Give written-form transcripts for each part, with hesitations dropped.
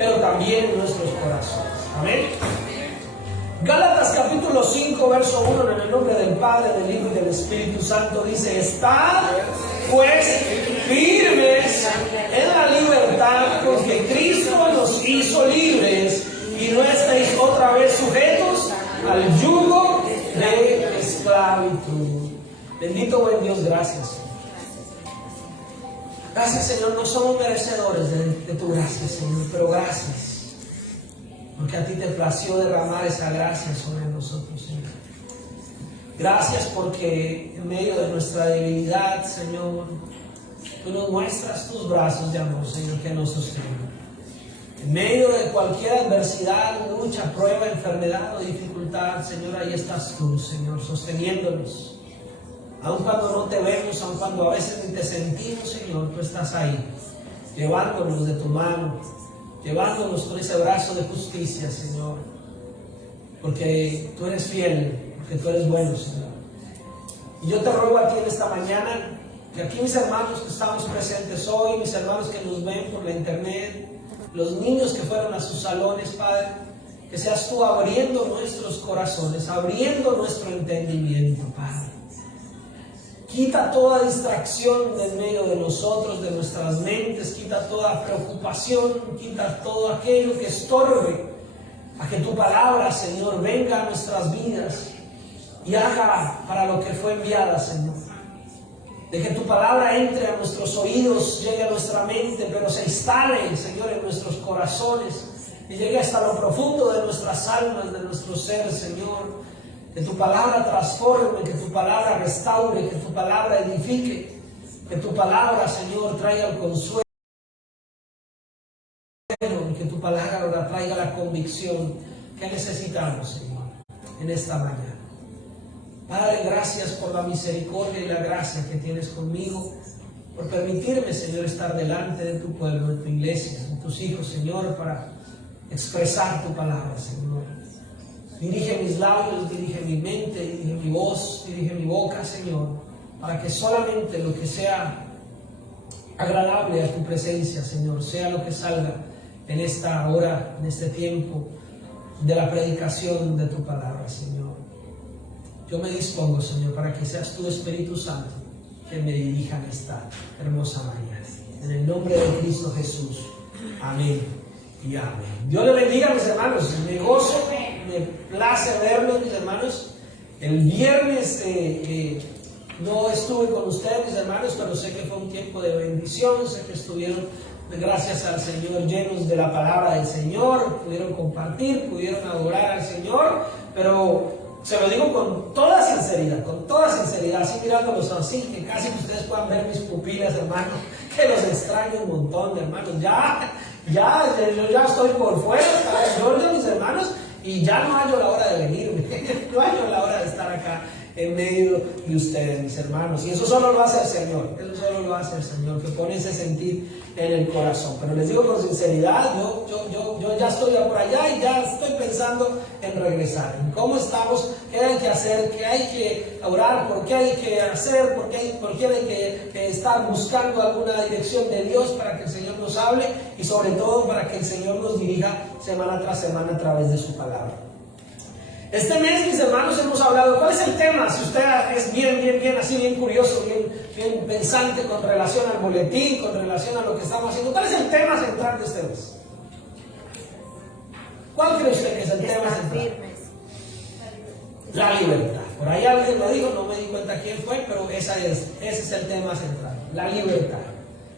pero también en nuestros corazones. Amén. Gálatas capítulo 5, verso 1, en el nombre del Padre, del Hijo y del Espíritu Santo, dice: estad pues firmes en la libertad con que Cristo nos hizo libres, y no estéis otra vez sujetos al yugo de esclavitud. Bendito buen Dios, gracias. Gracias, Señor, no somos merecedores de tu gracia, Señor, pero gracias, porque a ti te plació derramar esa gracia sobre nosotros, Señor. Gracias porque en medio de nuestra debilidad, Señor, tú nos muestras tus brazos de amor, Señor, que nos sostienen. En medio de cualquier adversidad, lucha, prueba, enfermedad o dificultad, Señor, ahí estás tú, Señor, sosteniéndonos. Aun cuando no te vemos, aun cuando a veces ni te sentimos, Señor, tú estás ahí, llevándonos de tu mano, llevándonos con ese brazo de justicia, Señor, porque tú eres fiel, porque tú eres bueno, Señor. Y yo te ruego a ti en esta mañana, que aquí mis hermanos que estamos presentes hoy, mis hermanos que nos ven por la internet, los niños que fueron a sus salones, Padre, que seas tú abriendo nuestros corazones, abriendo nuestro entendimiento, Padre. Quita toda distracción de en medio de nosotros, de nuestras mentes, quita toda preocupación, quita todo aquello que estorbe a que tu palabra, Señor, venga a nuestras vidas y haga para lo que fue enviada, Señor. De que tu palabra entre a nuestros oídos, llegue a nuestra mente, pero se instale, Señor, en nuestros corazones y llegue hasta lo profundo de nuestras almas, de nuestro ser, Señor. Que tu palabra transforme, que tu palabra restaure, que tu palabra edifique, que tu palabra, Señor, traiga el consuelo, y que tu palabra traiga la convicción que necesitamos, Señor, en esta mañana. Padre, gracias por la misericordia y la gracia que tienes conmigo, por permitirme, Señor, estar delante de tu pueblo, de tu iglesia, de tus hijos, Señor, para expresar tu palabra, Señor. Dirige mis labios, dirige mi mente, dirige mi voz, dirige mi boca, Señor, para que solamente lo que sea agradable a tu presencia, Señor, sea lo que salga en esta hora, en este tiempo de la predicación de tu palabra, Señor. Yo me dispongo, Señor, para que seas tu Espíritu Santo que me dirija en esta hermosa mañana. En el nombre de Cristo Jesús. Amén y amén. Dios le bendiga, mis hermanos. Me gozo, me place verlos, mis hermanos. El viernes no estuve con ustedes, mis hermanos, pero sé que fue un tiempo de bendición. Sé que estuvieron, gracias al Señor, llenos de la palabra del Señor. Pudieron compartir, pudieron adorar al Señor, pero se lo digo con toda sinceridad, así mirándolos así, que casi que ustedes puedan ver mis pupilas, hermano, que los extraño un montón, hermanos. Yo ya estoy por fuera, está en Georgia, mis hermanos, y ya no hallo la hora de venirme, no hallo la hora de estar acá en medio de ustedes, mis hermanos. Y eso solo lo hace el Señor, que pone ese sentir en el corazón. Pero les digo con sinceridad, yo ya estoy por allá y ya estoy pensando en regresar. En cómo estamos, qué hay que hacer, qué hay que orar, por qué hay que hacer, por qué hay que estar buscando alguna dirección de Dios para que el Señor nos hable y sobre todo para que el Señor nos dirija semana tras semana a través de su palabra. Este mes, mis hermanos, hemos hablado. ¿Cuál es el tema? Si usted es bien curioso, bien pensante con relación al boletín, con relación a lo que estamos haciendo, ¿cuál es el tema central de este mes? ¿Cuál cree usted que es el tema central? La libertad. Por ahí alguien lo dijo, no me di cuenta quién fue, pero ese es el tema central. La libertad.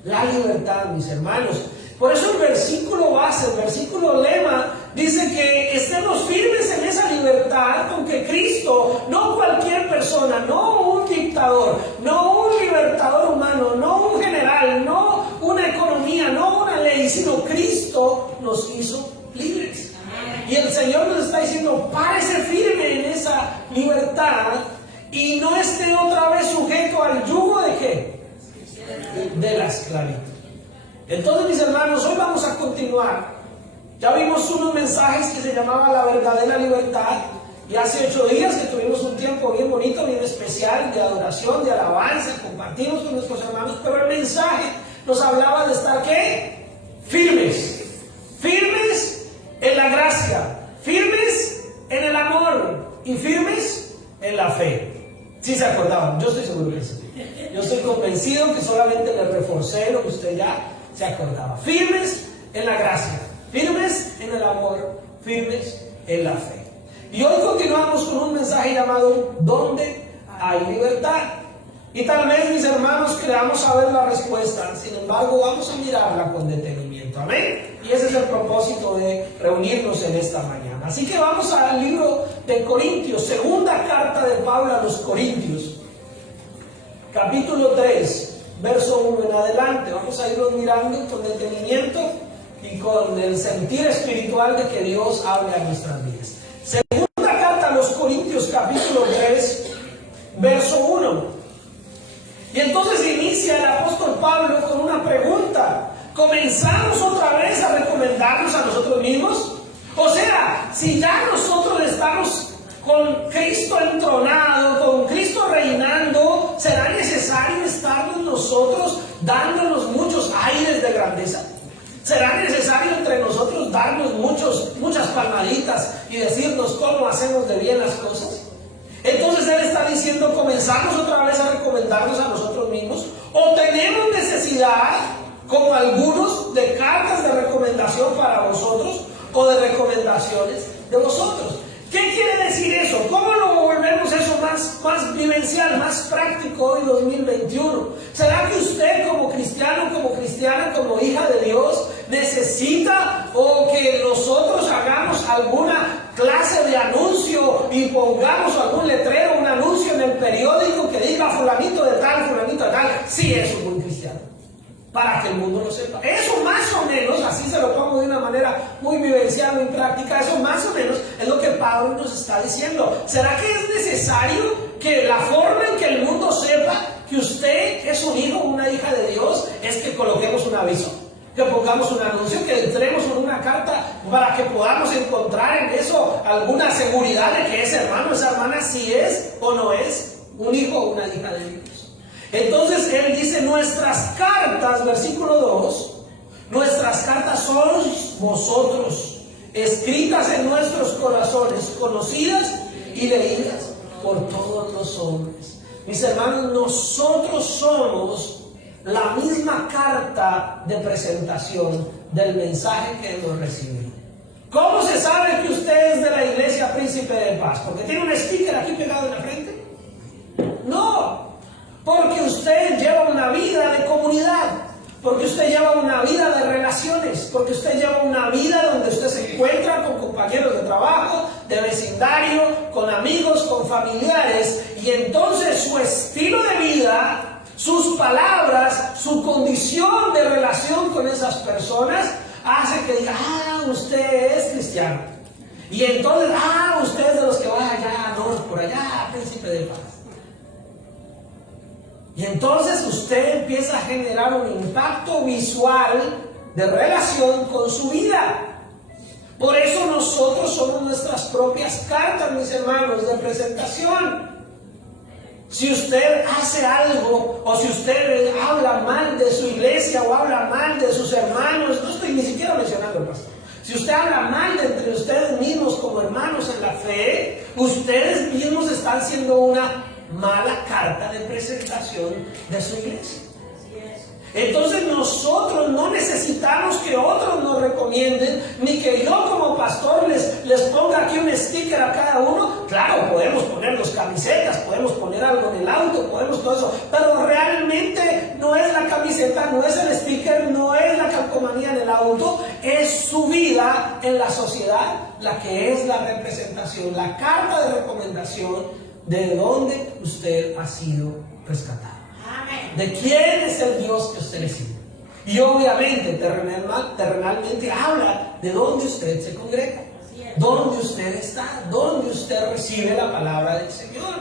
La libertad, mis hermanos. Por eso el versículo base, el versículo lema, dice que estemos firmes en esa libertad con que Cristo, no cualquier persona, no un dictador, no un libertador humano, no un general, no una economía, no una ley, sino Cristo nos hizo libres. Y el Señor nos está diciendo, párese firme en esa libertad y no esté otra vez sujeto al yugo de ¿qué? De la esclavitud. Entonces, mis hermanos, hoy vamos a continuar. Ya vimos unos mensajes que se llamaban la verdadera libertad. Y hace 8 días que tuvimos un tiempo bien bonito, bien especial, de adoración, de alabanza, compartimos con nuestros hermanos. Pero el mensaje nos hablaba de estar ¿qué? Firmes grosero, usted ya se acordaba. Firmes en la gracia, firmes en el amor, firmes en la fe. Y hoy continuamos con un mensaje llamado ¿dónde hay libertad? Y tal vez, mis hermanos, creamos saber la respuesta, sin embargo vamos a mirarla con detenimiento. Amén. Y ese es el propósito de reunirnos en esta mañana. Así que vamos al libro de Corintios, segunda carta de Pablo a los Corintios, capítulo 3, verso 1 en adelante. Vamos a irlo mirando con detenimiento y con el sentir espiritual de que Dios hable a nuestras vidas. Segunda carta a los Corintios, capítulo 3, verso 1. Y entonces inicia el apóstol Pablo con una pregunta. ¿Comenzamos otra vez a recomendarnos a nosotros mismos? O sea, si ya nosotros estamos con Cristo entronado, con Cristo reinando, ¿será necesario estarnos nosotros dándonos muchos aires de grandeza? ¿Será necesario entre nosotros darnos muchas palmaditas y decirnos cómo hacemos de bien las cosas? Entonces él está diciendo, ¿comenzamos otra vez a recomendarnos a nosotros mismos? ¿O tenemos necesidad, como algunos, de cartas de recomendación para vosotros o de recomendaciones de vosotros? ¿Qué quiere decir eso? ¿Cómo lo volvemos eso más vivencial, más práctico hoy 2021? ¿Será que usted como cristiano, como cristiana, como hija de Dios, necesita o que nosotros hagamos alguna clase de anuncio y pongamos algún letrero, un anuncio en el periódico que diga fulanito de tal, sí, eso es muy cristiano, para que el mundo lo sepa? Eso más o menos, así se lo pongo de una manera muy vivencial, muy práctica, eso más o menos es lo que Pablo nos está diciendo. ¿Será que es necesario que la forma en que el mundo sepa que usted es un hijo o una hija de Dios es que coloquemos un aviso, que pongamos un anuncio, que entremos en una carta para que podamos encontrar en eso alguna seguridad de que ese hermano, esa hermana sí es o no es un hijo o una hija de Dios? Entonces él dice, nuestras cartas, versículo 2, nuestras cartas sois vosotros, escritas en nuestros corazones, conocidas y leídas por todos los hombres. Mis hermanos, nosotros somos la misma carta de presentación del mensaje que hemos recibido. ¿Cómo se sabe que usted es de la iglesia Príncipe de Paz? ¿Porque tiene un sticker aquí pegado en la frente? No, porque usted lleva una vida de comunidad, porque usted lleva una vida de relaciones, porque usted lleva una vida donde usted se encuentra con compañeros de trabajo, de vecindario, con amigos, con familiares, y entonces su estilo de vida, sus palabras, su condición de relación con esas personas hace que diga, usted es cristiano. Y entonces, usted es de los que va allá, no, por allá, Príncipe de Paz. Y entonces usted empieza a generar un impacto visual de relación con su vida. Por eso nosotros somos nuestras propias cartas, mis hermanos, de presentación. Si usted hace algo, o si usted habla mal de su iglesia, o habla mal de sus hermanos, no estoy ni siquiera mencionando al pastor. Si usted habla mal de entre ustedes mismos como hermanos en la fe, ustedes mismos están siendo una mala carta de presentación de su iglesia. Entonces nosotros no necesitamos que otros nos recomienden, ni que yo como pastor les ponga aquí un sticker a cada uno. Claro, podemos ponernos camisetas, podemos poner algo en el auto, podemos todo eso, pero realmente no es la camiseta, no es el sticker, no es la calcomanía en el auto, es su vida en la sociedad la que es la representación, la carta de recomendación de dónde usted ha sido rescatado. Amén. De quién es el Dios que usted recibe. Y obviamente terrenalmente habla de dónde usted se congrega, dónde usted está, dónde usted recibe la palabra del Señor.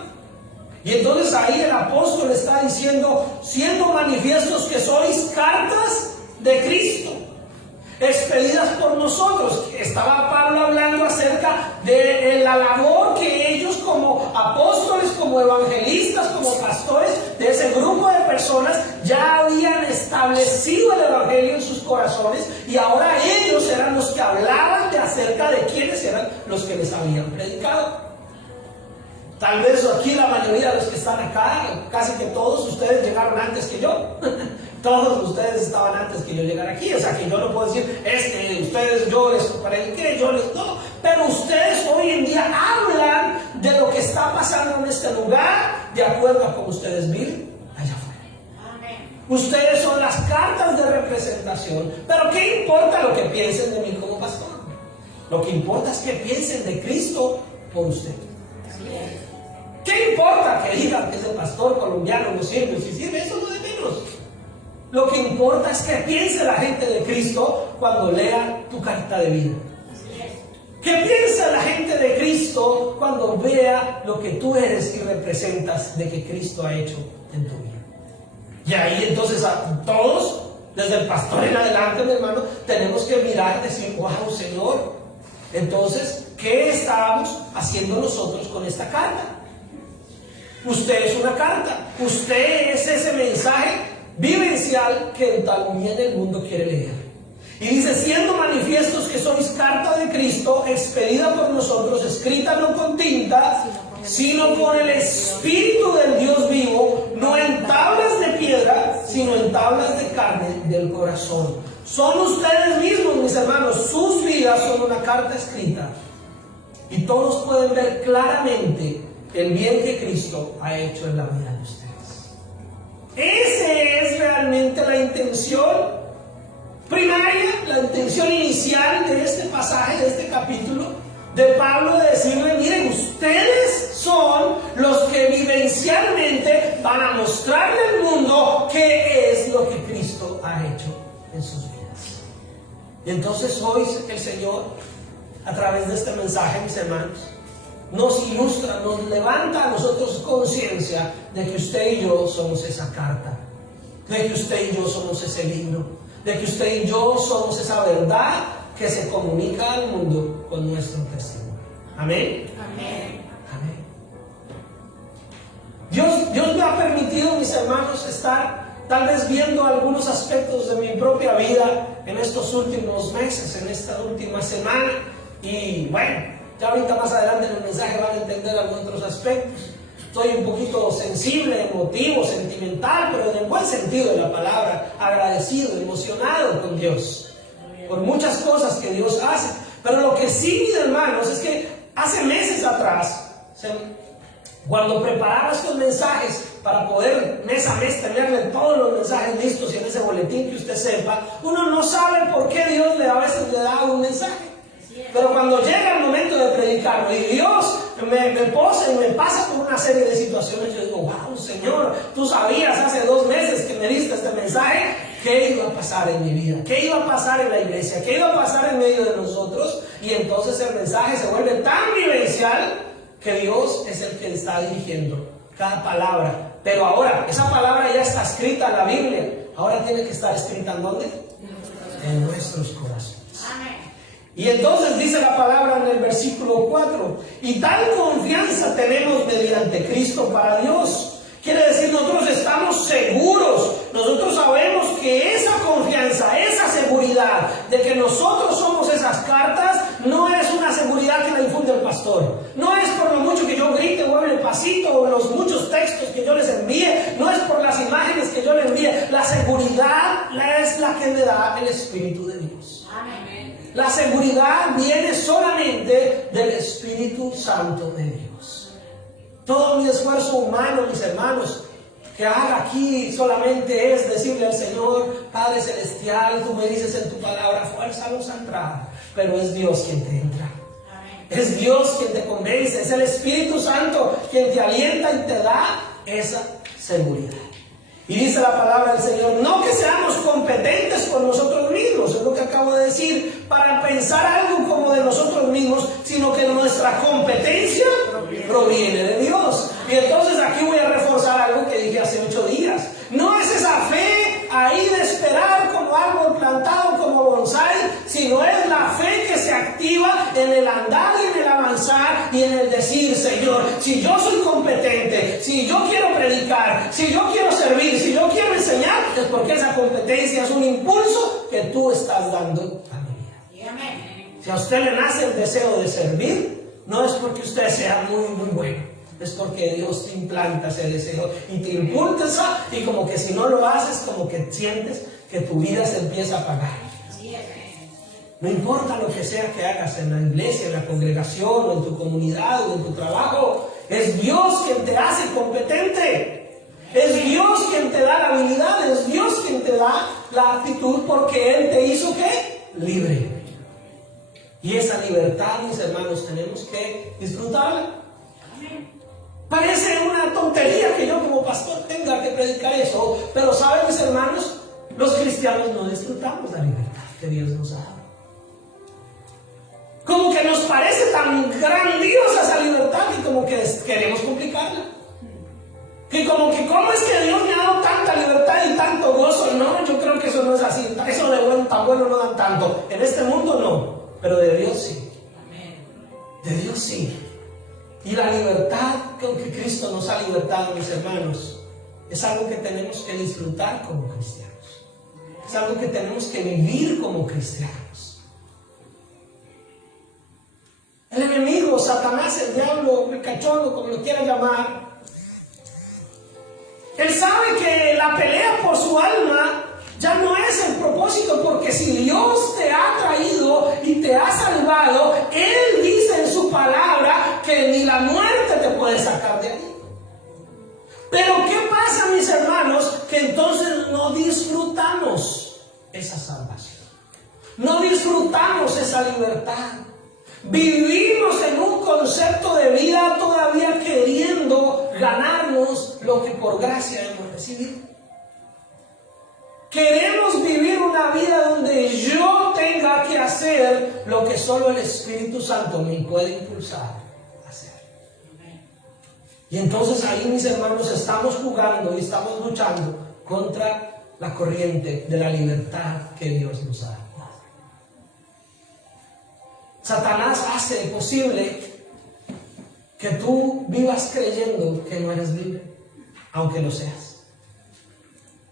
Y entonces ahí el apóstol está diciendo, siendo manifiestos que sois cartas de Cristo, expedidas por nosotros. Estaba Pablo hablando acerca de la labor que ellos como apóstoles, como evangelistas, como pastores de ese grupo de personas ya habían establecido el evangelio en sus corazones, y ahora ellos eran los que hablaban de acerca de quiénes eran los que les habían predicado. Tal vez aquí la mayoría de los que están acá, casi que todos ustedes llegaron antes que yo. Todos ustedes estaban antes que yo llegara aquí, o sea que yo no puedo decir, ustedes, yo les comparé, que yo les, no, pero ustedes hoy en día hablan de lo que está pasando en este lugar, de acuerdo a cómo ustedes viven allá afuera. Amén. Ustedes son las cartas de representación, pero ¿qué importa lo que piensen de mí como pastor? Lo que importa es que piensen de Cristo por usted. ¿Qué importa que digan que es el pastor colombiano, no sirve? Si sirve, eso no es de menos. Lo que importa es que piense la gente de Cristo cuando lea tu carta de vida. Que piense la gente de Cristo cuando vea lo que tú eres y representas de que Cristo ha hecho en tu vida. Y ahí entonces a todos, desde el pastor en adelante, mi hermano, tenemos que mirar y decir, wow, Señor. Entonces, ¿qué estábamos haciendo nosotros con esta carta? Usted es una carta. Usted es ese mensaje vivencial que también el mundo quiere leer. Y dice, siendo manifiestos que sois carta de Cristo, expedida por nosotros, escrita no con tinta, sino con el Espíritu del Dios vivo, no en tablas de piedra, sino en tablas de carne del corazón. Son ustedes mismos, mis hermanos, sus vidas son una carta escrita. Y todos pueden ver claramente el bien que Cristo ha hecho en la vida de ustedes. Esa es realmente la intención primaria, la intención inicial de este pasaje, de este capítulo, de Pablo, de decirle, miren, ustedes son los que vivencialmente van a mostrarle al mundo qué es lo que Cristo ha hecho en sus vidas. Y entonces hoy el Señor, a través de este mensaje, mis hermanos, nos ilustra, nos levanta a nosotros conciencia de que usted y yo somos esa carta, de que usted y yo somos ese libro, de que usted y yo somos esa verdad que se comunica al mundo con nuestro testimonio. Amén. Amén. Amén. Dios me ha permitido, mis hermanos, estar tal vez viendo algunos aspectos de mi propia vida en estos últimos meses, en esta última semana, y bueno, ya ahorita más adelante en el mensaje van a entender algunos otros aspectos. Estoy un poquito sensible, emotivo, sentimental, pero en el buen sentido de la palabra, agradecido, emocionado con Dios, por muchas cosas que Dios hace. Pero lo que sí, mis hermanos, es que hace meses atrás, cuando preparaba estos mensajes para poder mes a mes tenerle todos los mensajes listos y en ese boletín que usted sepa, uno no sabe por qué Dios a veces le da un mensaje. Pero cuando llega el momento de predicarlo y Dios me pasa por una serie de situaciones, yo digo, wow, Señor, tú sabías hace 2 meses que me diste este mensaje, qué iba a pasar en mi vida, qué iba a pasar en la iglesia, qué iba a pasar en medio de nosotros. Y entonces el mensaje se vuelve tan vivencial que Dios es el que está dirigiendo cada palabra. Pero ahora, esa palabra ya está escrita en la Biblia, ahora tiene que estar escrita ¿en dónde? En nuestros corazones. Amén. Y entonces dice la palabra en el versículo 4, y tal confianza tenemos mediante Cristo para Dios. Quiere decir, nosotros estamos seguros, nosotros sabemos que esa confianza, esa seguridad de que nosotros somos esas cartas, no es una seguridad que la infunde el pastor. No es por lo mucho que yo grite o hable pasito o los muchos textos que yo les envíe, no es por las imágenes que yo les envíe. La seguridad es la que le da el Espíritu de Dios. Amén. La seguridad viene solamente del Espíritu Santo de Dios. Todo mi esfuerzo humano, mis hermanos, que haga aquí solamente es decirle al Señor, Padre Celestial, tú me dices en tu palabra, fuérzalos a entrar, pero es Dios quien te entra. Es Dios quien te convence, es el Espíritu Santo quien te alienta y te da esa seguridad. Y dice la palabra del Señor, no que seamos competentes por nosotros mismos, es lo que acabo de decir, para pensar algo como de nosotros mismos, sino que nuestra competencia proviene de Dios. Y entonces aquí voy a reforzar algo que dije hace 8 días. No es esa fe ahí de esperar como árbol plantado, como bonsái, sino es la fe que se activa en el andar y en el avanzar y en el decir, Señor, si yo soy competente, si yo quiero predicar, si yo quiero servir, si yo quiero enseñar, es porque esa competencia es un impulso que tú estás dando a mi vida. Si a usted le nace el deseo de servir, no es porque usted sea muy bueno. es porque Dios te implanta ese deseo y te impulsa, y como que si no lo haces, como que sientes que tu vida se empieza a apagar. No importa lo que sea que hagas en la iglesia, en la congregación, o en tu comunidad, o en tu trabajo, es Dios quien te hace competente. Es Dios quien te da la habilidad, es Dios quien te da la actitud, porque Él te hizo ¿qué? Libre. Y esa libertad, mis hermanos, tenemos que disfrutarla. Parece una tontería que yo como pastor tenga que predicar eso, pero saben, mis hermanos, los cristianos no disfrutamos la libertad que Dios nos da. Como que nos parece tan grandiosa esa libertad y como que queremos complicarla. Que como que, ¿cómo es que Dios me ha dado tanta libertad y tanto gozo? No, yo creo que eso no es así. Eso de bueno, tan bueno no dan tanto. En este mundo no, pero de Dios sí. De Dios sí. Y la libertad que Cristo nos ha libertado, mis hermanos, es algo que tenemos que disfrutar como cristianos. Es algo que tenemos que vivir como cristianos. El enemigo, Satanás, el diablo, el cachondo, como lo quieran llamar, él sabe que la pelea por su alma ya no es el propósito, porque si Dios te ha traído y te ha salvado, Él dice en su palabra que ni la muerte te puede sacar de ahí. Pero ¿qué pasa, mis hermanos? Que entonces no disfrutamos esa salvación, no disfrutamos esa libertad. Vivimos en un concepto de vida todavía queriendo ganarnos lo que por gracia hemos recibido. Queremos vivir una vida donde yo tenga que hacer lo que solo el Espíritu Santo me puede impulsar a hacer. Y entonces ahí, mis hermanos, estamos jugando y estamos luchando contra la corriente de la libertad que Dios nos da. Satanás hace posible que tú vivas creyendo que no eres libre, aunque lo seas.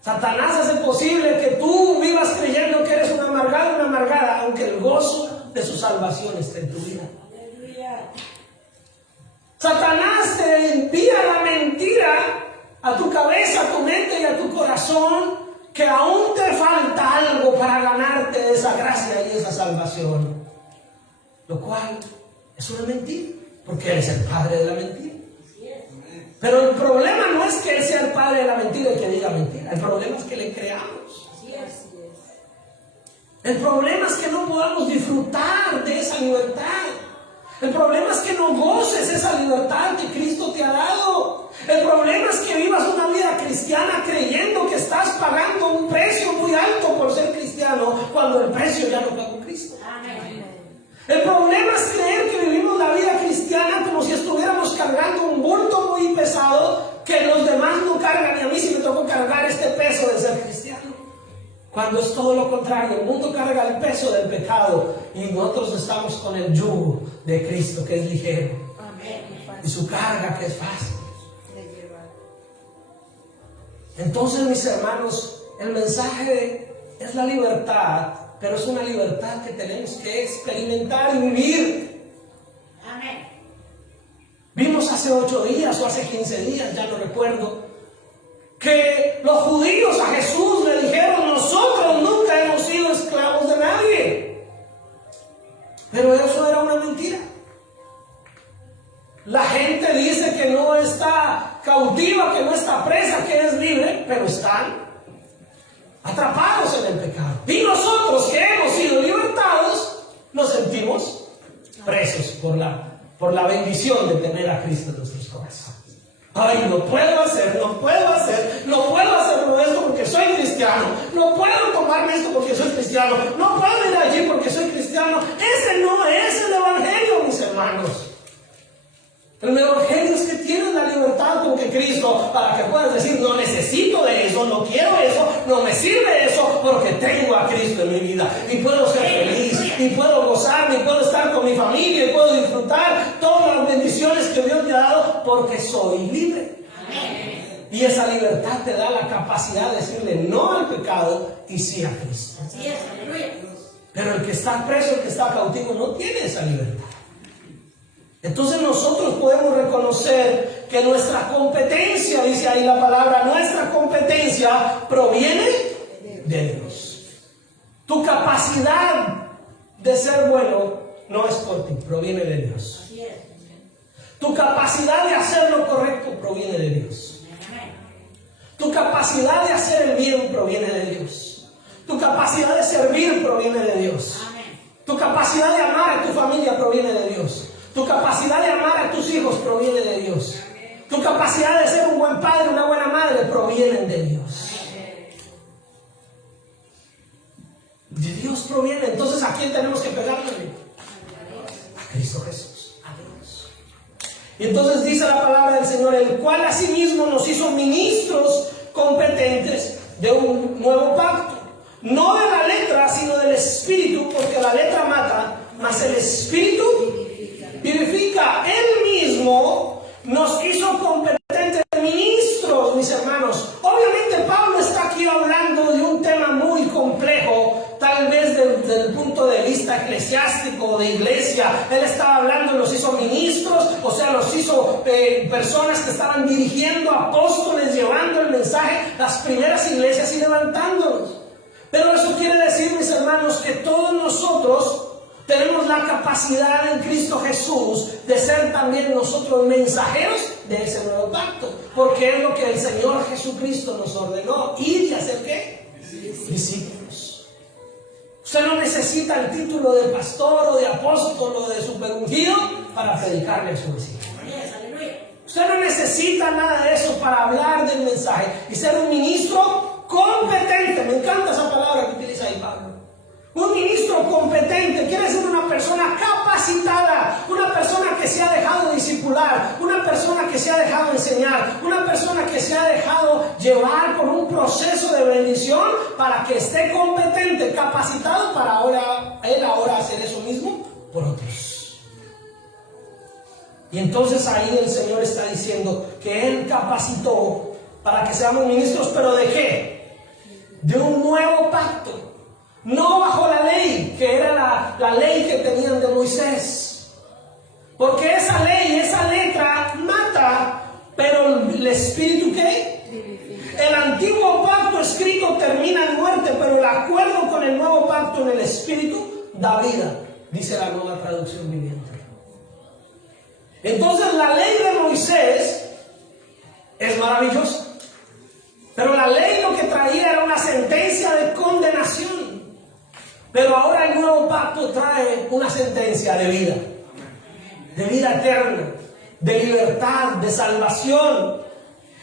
Satanás hace posible que tú vivas creyendo que eres un amargado, una amargada, aunque el gozo de su salvación esté en tu vida. Satanás te envía la mentira a tu cabeza, a tu mente y a tu corazón, que aún te falta algo para ganarte esa gracia y esa salvación. Lo cual es una mentira, porque Él es el padre de la mentira. Pero el problema no es que Él sea el padre de la mentira y que diga mentira. El problema es que le creamos. El problema es que no podamos disfrutar de esa libertad. El problema es que no goces esa libertad que Cristo te ha dado. El problema es que vivas una vida cristiana creyendo que estás pagando un precio muy alto por ser cristiano, cuando el precio ya lo pagó Cristo. El problema es creer que vivimos la vida cristiana como si estuviéramos cargando un bulto muy pesado que los demás no cargan, y a mí sí me tocó cargar este peso de ser cristiano. Cuando es todo lo contrario, el mundo carga el peso del pecado y nosotros estamos con el yugo de Cristo, que es ligero, y su carga, que es fácil. Entonces, mis hermanos, el mensaje es la libertad, pero es una libertad que tenemos que experimentar y vivir. Amén. Vimos hace 8 días o hace 15 días, ya no recuerdo, que los judíos a Jesús le dijeron: nosotros nunca hemos sido esclavos de nadie. Pero eso era una mentira. La gente dice que no está cautiva, que no está presa, que es libre, pero están atrapados en el pecado. Y nosotros, que hemos sido libertados, nos sentimos presos por la bendición de tener a Cristo en nuestros corazones. Ay, no puedo hacerlo esto porque soy cristiano. No puedo tomarme esto porque soy cristiano. No puedo ir allí porque soy cristiano. Ese no es el evangelio, mis hermanos. El evangelio es que tienes la libertad con que Cristo, para que puedas decir: no necesito de eso, no quiero eso, no me sirve eso, porque tengo a Cristo en mi vida y puedo ser feliz, y puedo gozarme, y puedo estar con mi familia, y puedo disfrutar todas las bendiciones que Dios me ha dado, porque soy libre. Y esa libertad te da la capacidad de decirle no al pecado y sí a Cristo. Pero el que está preso, el que está cautivo, no tiene esa libertad. Entonces nosotros podemos reconocer que nuestra competencia, dice ahí la palabra, nuestra competencia proviene de Dios. Tu capacidad de ser bueno no es por ti, proviene de Dios. Tu capacidad de hacer lo correcto proviene de Dios. Tu capacidad de hacer el bien proviene de Dios. Tu capacidad de servir proviene de Dios. Tu capacidad de amar a tu familia proviene de Dios. Tu capacidad de amar a tus hijos proviene de Dios. Tu capacidad de ser un buen padre, una buena madre provienen de Dios. De Dios proviene. Entonces, ¿a quién tenemos que pegarle? A Cristo Jesús, a Dios. Y entonces dice la palabra del Señor, el cual asimismo nos hizo ministros competentes de un nuevo pacto. No de la letra, sino del Espíritu, porque la letra mata, mas el Espíritu vivifica. Él mismo nos hizo competentes ministros, mis hermanos. Obviamente Pablo está aquí hablando de un tema muy complejo, tal vez desde el punto de vista eclesiástico de iglesia. Él estaba hablando, los hizo ministros, o sea, los hizo personas que estaban dirigiendo, apóstoles, llevando el mensaje, las primeras iglesias y levantándolos. Pero eso quiere decir, mis hermanos, que todos nosotros tenemos la capacidad en Cristo Jesús de ser también nosotros mensajeros de ese nuevo pacto, porque es lo que el Señor Jesucristo nos ordenó, ir y hacer ¿qué? Discípulos. Usted no necesita el título de pastor o de apóstol o de superungido para predicarle a su vecino. Usted no necesita nada de eso para hablar del mensaje y ser un ministro competente. Me encanta esa palabra que utiliza ahí Pablo. Un ministro competente quiere decir una persona capacitada, una persona que se ha dejado discipular, una persona que se ha dejado enseñar, una persona que se ha dejado llevar por un proceso de bendición para que esté competente, capacitado para él ahora hacer eso mismo por otros. Y entonces ahí el Señor está diciendo que Él capacitó para que seamos ministros, ¿pero de qué? De un nuevo pacto. No bajo la ley, que era la ley que tenían de Moisés. Porque esa ley, esa letra mata, pero el Espíritu ¿qué? El antiguo pacto escrito termina en muerte, pero el acuerdo con el nuevo pacto en el Espíritu da vida, dice la Nueva Traducción Viviente. Entonces la ley de Moisés es maravillosa, pero la ley lo que traía era una sentencia de condenación. Pero ahora el nuevo pacto trae una sentencia de vida eterna, de libertad, de salvación.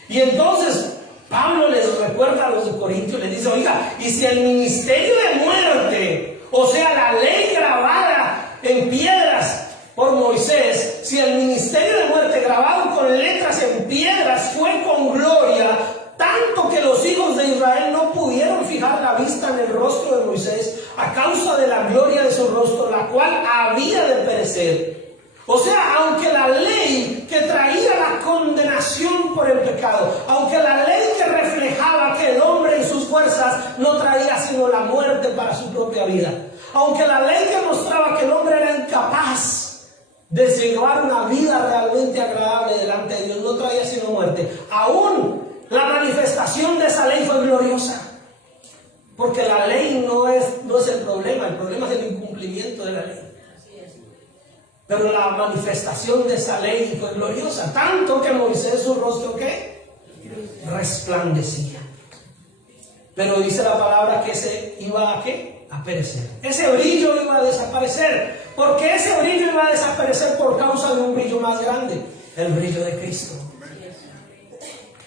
Y entonces Pablo les recuerda a los de Corintios, les dice, oiga, y si el ministerio de muerte, o sea, la ley grabada en piedras por Moisés, si el ministerio de muerte grabado con letras en piedras fue con gloria, tanto que los hijos de Israel no pudieron fijar la vista en el rostro de Moisés a causa de la gloria de su rostro, la cual había de perecer. O sea, aunque la ley que traía la condenación por el pecado, aunque la ley que reflejaba que el hombre en sus fuerzas no traía sino la muerte para su propia vida, aunque la ley que mostraba que el hombre era incapaz de llevar una vida realmente agradable delante de Dios, no traía sino muerte, aún la manifestación de esa ley fue gloriosa, porque la ley no es el problema es el incumplimiento de la ley. Pero la manifestación de esa ley fue gloriosa, tanto que Moisés su rostro ¿qué? Resplandecía. Pero dice la palabra que ese iba a ¿qué? A perecer. Ese brillo iba a desaparecer, porque ese brillo iba a desaparecer por causa de un brillo más grande, el brillo de Cristo.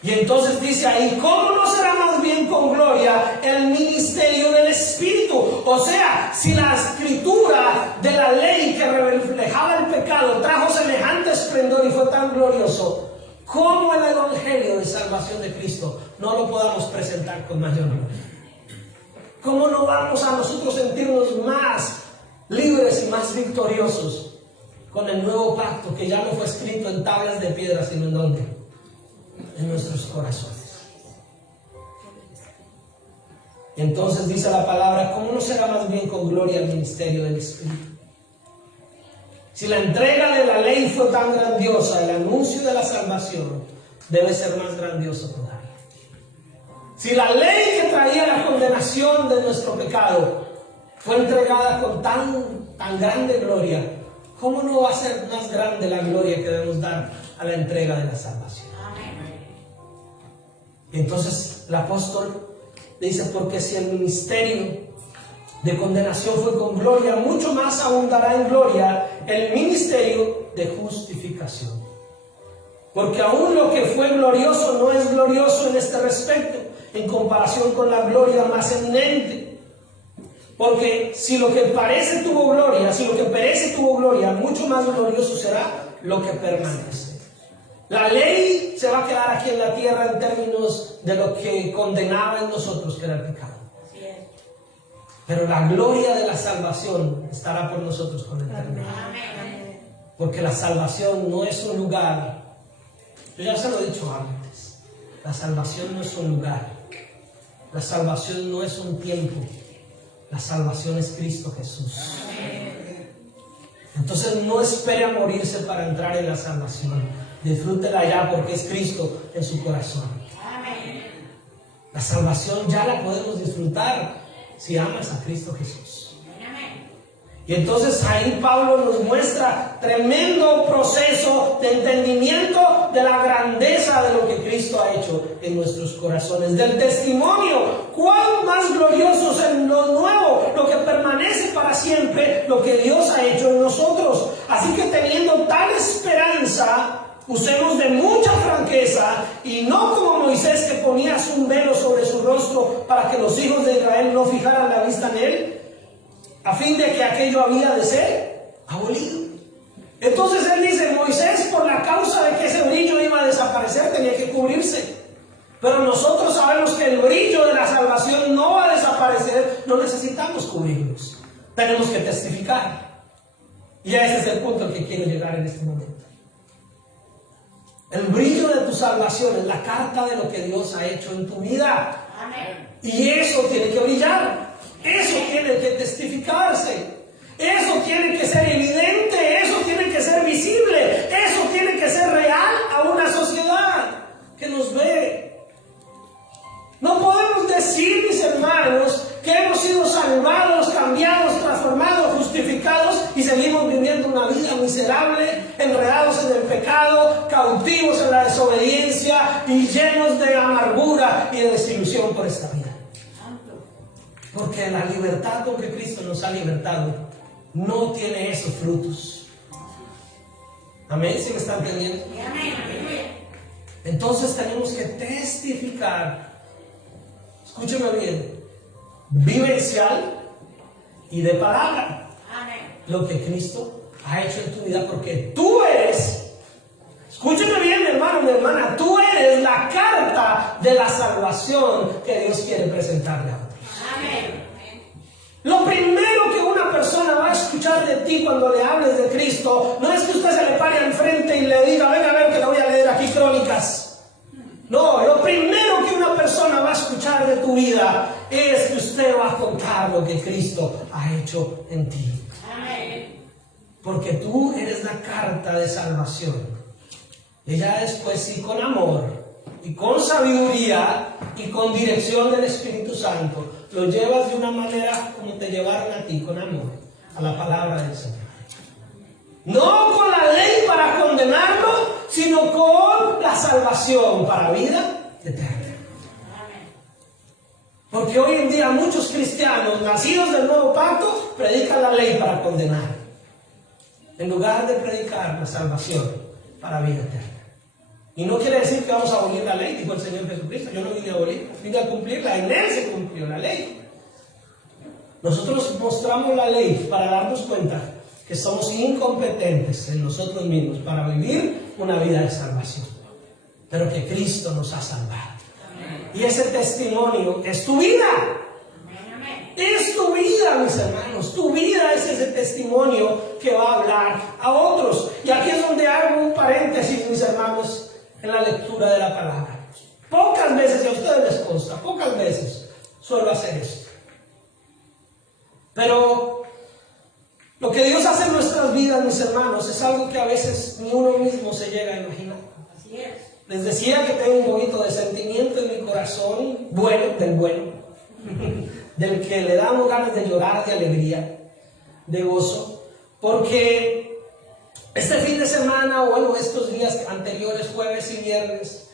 Y entonces dice ahí, ¿cómo no será más bien con gloria el ministerio del Espíritu? O sea, si la escritura de la ley que reflejaba el pecado trajo semejante esplendor y fue tan glorioso, ¿cómo el evangelio de salvación de Cristo no lo podamos presentar con mayor gloria? ¿Cómo no vamos a nosotros sentirnos más libres y más victoriosos con el nuevo pacto que ya no fue escrito en tablas de piedra, sino en dónde? En nuestros corazones. Entonces dice la palabra, ¿cómo no será más bien con gloria el ministerio del Espíritu? Si la entrega de la ley fue tan grandiosa, el anuncio de la salvación debe ser más grandioso todavía. Si la ley que traía la condenación de nuestro pecado fue entregada con tan grande gloria, ¿cómo no va a ser más grande la gloria que debemos dar a la entrega de la salvación? Y entonces el apóstol dice, porque si el ministerio de condenación fue con gloria, mucho más abundará en gloria el ministerio de justificación. Porque aún lo que fue glorioso no es glorioso en este respecto, en comparación con la gloria más eminente. Porque si lo que parece tuvo gloria, si lo que perece tuvo gloria, mucho más glorioso será lo que permanece. La ley se va a quedar aquí en la tierra en términos de lo que condenaba en nosotros, que era el pecado. Pero la gloria de la salvación estará por nosotros con la eternidad. Porque la salvación no es un lugar. Yo ya se lo he dicho antes. La salvación no es un lugar. La salvación no es un tiempo. La salvación es Cristo Jesús. Entonces no espere a morirse para entrar en la salvación. Disfrútela ya porque es Cristo en su corazón. La salvación ya la podemos disfrutar si amas a Cristo Jesús. Y entonces ahí Pablo nos muestra tremendo proceso de entendimiento de la grandeza de lo que Cristo ha hecho en nuestros corazones, del testimonio, cuán más glorioso es en lo nuevo, lo que permanece para siempre, lo que Dios ha hecho en nosotros. Así que teniendo tal esperanza, usemos de mucha franqueza y no como Moisés, que ponía un velo sobre su rostro para que los hijos de Israel no fijaran la vista en él, a fin de que aquello había de ser abolido. Entonces él dice, Moisés, por la causa de que ese brillo iba a desaparecer, tenía que cubrirse. Pero nosotros sabemos que el brillo de la salvación no va a desaparecer, no necesitamos cubrirnos. Tenemos que testificar. Y ese es el punto al que quiero llegar en este momento. El brillo de tu salvación es la carta de lo que Dios ha hecho en tu vida. Y eso tiene que brillar. Eso tiene que testificarse. Eso tiene que ser evidente. Eso tiene que ser visible. Eso tiene que ser real a una sociedad que nos ve. No podemos decir, mis hermanos, que hemos sido salvados, cambiados, transformados, justificados y seguimos viviendo una vida miserable, enredados en el pecado, cautivos en la desobediencia y llenos de amargura y de desilusión por esta vida. Porque la libertad con que Cristo nos ha libertado no tiene esos frutos. Amén, ¿sí me están entendiendo? Entonces tenemos que testificar. Escúcheme bien. Vivencial y de palabra. Lo que Cristo ha hecho en tu vida, porque tú eres, escúcheme bien, mi hermano, mi hermana, tú eres la carta de la salvación que Dios quiere presentarle a otros. Lo primero que una persona va a escuchar de ti cuando le hables de Cristo no es que usted se le pare al frente y le diga, venga a ver que le voy a leer aquí Crónicas. No, lo primero que una persona va a escuchar de tu vida es que usted va a contar lo que Cristo ha hecho en ti. Porque tú eres la carta de salvación. Y ya después, sí, con amor y con sabiduría y con dirección del Espíritu Santo, lo llevas de una manera como te llevaron a ti, con amor, a la palabra del Señor. No con la ley para condenarlo, sino con la salvación para vida eterna. Porque hoy en día muchos cristianos nacidos del nuevo pacto predican la ley para condenar, en lugar de predicar la salvación para vida eterna. Y no quiere decir que vamos a abolir la ley, dijo el Señor Jesucristo. Yo no vine a abolir, vine a cumplirla. En Él se cumplió la ley. Nosotros mostramos la ley para darnos cuenta que somos incompetentes en nosotros mismos para vivir una vida de salvación, pero que Cristo nos ha salvado. Y ese testimonio es tu vida. Es tu vida, mis hermanos. Tu vida es ese testimonio que va a hablar a otros. Y aquí es donde hago un paréntesis, mis hermanos, en la lectura de la palabra. Pocas veces, y a ustedes les consta, pocas veces suelo hacer esto. Pero lo que Dios hace en nuestras nuestras vidas, mis hermanos, es algo que a veces ni uno mismo se llega a imaginar. Así es. Les decía que tengo un poquito de sentimiento en mi corazón, bueno, del que le damos ganas de llorar, de alegría, de gozo, porque este fin de semana, o bueno, estos días anteriores, jueves y viernes,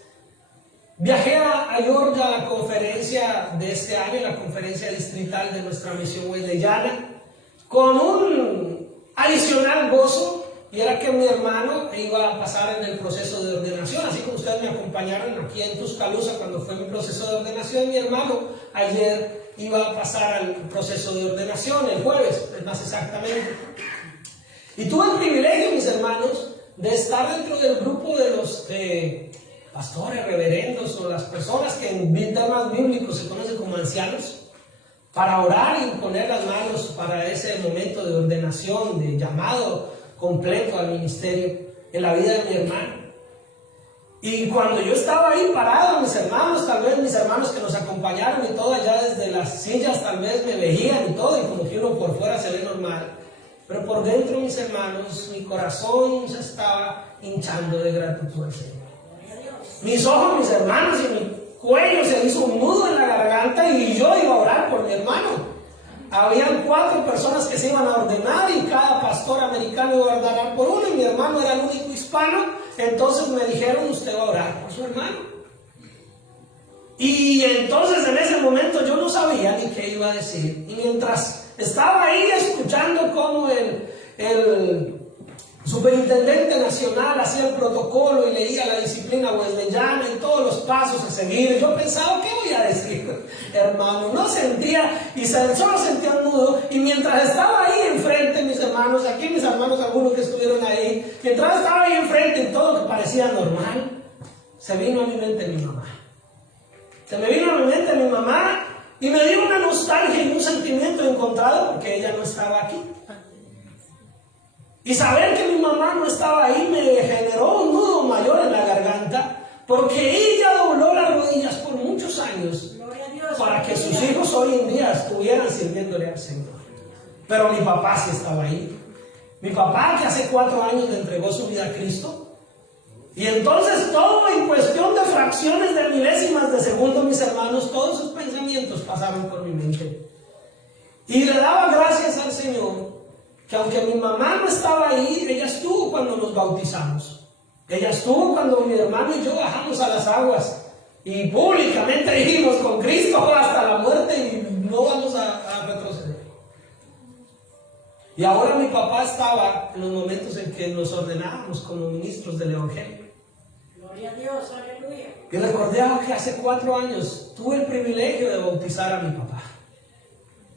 viajé a Georgia a la conferencia de este año, la conferencia distrital de nuestra misión wesleyana, con un adicional gozo, y era que mi hermano iba a pasar en el proceso de ordenación, así como ustedes me acompañaron aquí en Tuscaloosa cuando fue mi proceso de ordenación. Mi hermano ayer iba a pasar al proceso de ordenación, el jueves, más exactamente. Y tuve el privilegio, mis hermanos, de estar dentro del grupo de los pastores, reverendos o las personas que en temas bíblicos se conocen como ancianos, para orar y poner las manos para ese momento de ordenación, de llamado completo al ministerio en la vida de mi hermano. Y cuando yo estaba ahí parado, mis hermanos, tal vez mis hermanos que nos acompañaron y todo, allá desde las sillas tal vez me veían y todo, y como que uno por fuera se ve normal, pero por dentro, mis hermanos, mi corazón se estaba hinchando de gratitud al Señor. Mis ojos, mis hermanos, y mi cuello se hizo un nudo en la garganta, y yo iba a orar por mi hermano. Habían 4 personas que se iban a ordenar y cada pastor americano iba a ordenar por uno, y mi hermano era el único hispano. Entonces me dijeron: usted va a orar por su hermano. Y entonces en ese momento yo no sabía ni qué iba a decir, y mientras estaba ahí escuchando cómo el superintendente nacional hacía el protocolo y leía la disciplina wesleyana y todos los pasos a seguir, yo pensaba: ¿qué voy a decir, hermano? No sentía, y solo sentía un nudo. Y mientras estaba ahí enfrente, mis hermanos, aquí mis hermanos, algunos que estuvieron ahí, mientras estaba ahí enfrente y todo lo que parecía normal, se vino a mi mente mi mamá. Se me vino a mi mente mi mamá, y me dio una nostalgia y un sentimiento encontrado porque ella no estaba aquí. Y saber que mi mamá no estaba ahí me generó un nudo mayor en la garganta, porque ella dobló las rodillas por muchos años para que sus hijos hoy en día estuvieran sirviéndole al Señor. Pero mi papá sí estaba ahí. Mi papá, que hace 4 años le entregó su vida a Cristo. Y entonces todo en cuestión de fracciones de milésimas de segundo, mis hermanos, todos sus pensamientos pasaron por mi mente. Y le daba gracias al Señor que aunque mi mamá no estaba ahí, ella estuvo cuando nos bautizamos. Ella estuvo cuando mi hermano y yo bajamos a las aguas y públicamente dijimos: con Cristo hasta la muerte, y no vamos a retroceder. Y ahora mi papá estaba en los momentos en que nos ordenábamos como ministros del Evangelio. Gloria a Dios, aleluya. Y recordé que hace 4 años tuve el privilegio de bautizar a mi papá.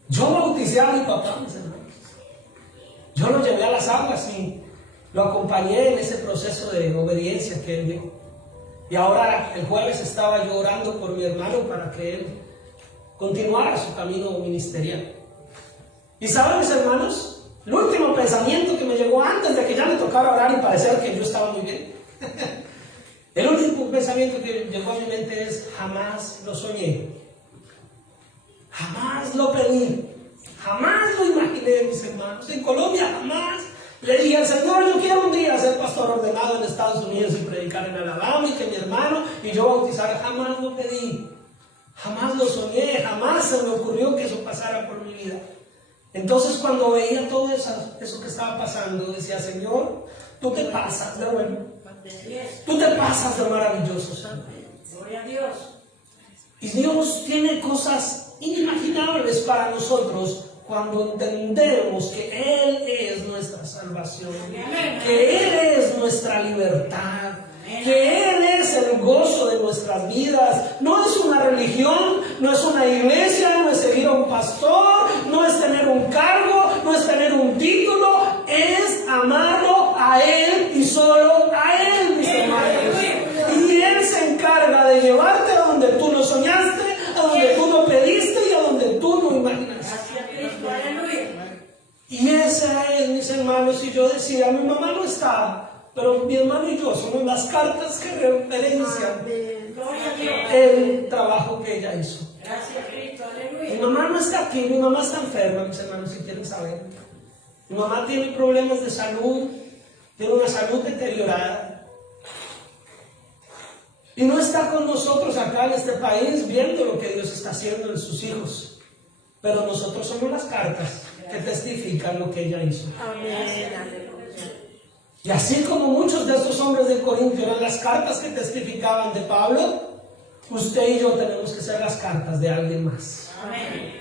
Yo bauticé a mi papá, mis hermanos. Yo lo llevé a las aguas y lo acompañé en ese proceso de obediencia que él dio. Y ahora el jueves estaba yo orando por mi hermano para que él continuara su camino ministerial. Y saben, mis hermanos, el último pensamiento que me llegó antes de que ya me tocara orar y parecer que yo estaba muy bien. El único pensamiento que llegó a mi mente es: jamás lo soñé, jamás lo pedí, jamás lo imaginé, mis hermanos. En Colombia jamás le dije al Señor: yo quiero un día ser pastor ordenado en Estados Unidos y predicar en Alabama, y que mi hermano y yo bautizara. Jamás lo pedí, jamás lo soñé, jamás se me ocurrió que eso pasara por mi vida. Entonces, cuando veía todo eso que estaba pasando, decía: Señor, tú te pasas de bueno, tú te pasas de maravilloso, Señor. Gloria a Dios. Y Dios tiene cosas inimaginables para nosotros cuando entendemos que Él es nuestra salvación, que Él es nuestra libertad, que Él es el gozo de nuestras vidas. No es una religión, no es una iglesia, no es seguir a un pastor, no es tener un cargo, no es tener un título, es amarlo a Él y solo a Él, mis hermanos. Y Él se encarga de llevarte a donde tú no soñaste, a donde tú no pediste y a donde tú no imaginaste. Y esa es, mis hermanos, y yo decía: mi mamá no está, pero mi hermano y yo somos las cartas que referencian el trabajo que ella hizo. Gracias, Cristo, aleluya. Mi mamá no está aquí, mi mamá está enferma, mis hermanos, si quieren saber. Mi mamá tiene problemas de salud, tiene una salud deteriorada. Y no está con nosotros acá en este país viendo lo que Dios está haciendo en sus hijos. Pero nosotros somos las cartas que testifican lo que ella hizo. Amén. Y así como muchos de estos hombres de Corinto eran las cartas que testificaban de Pablo, usted y yo tenemos que ser las cartas de alguien más. Amén.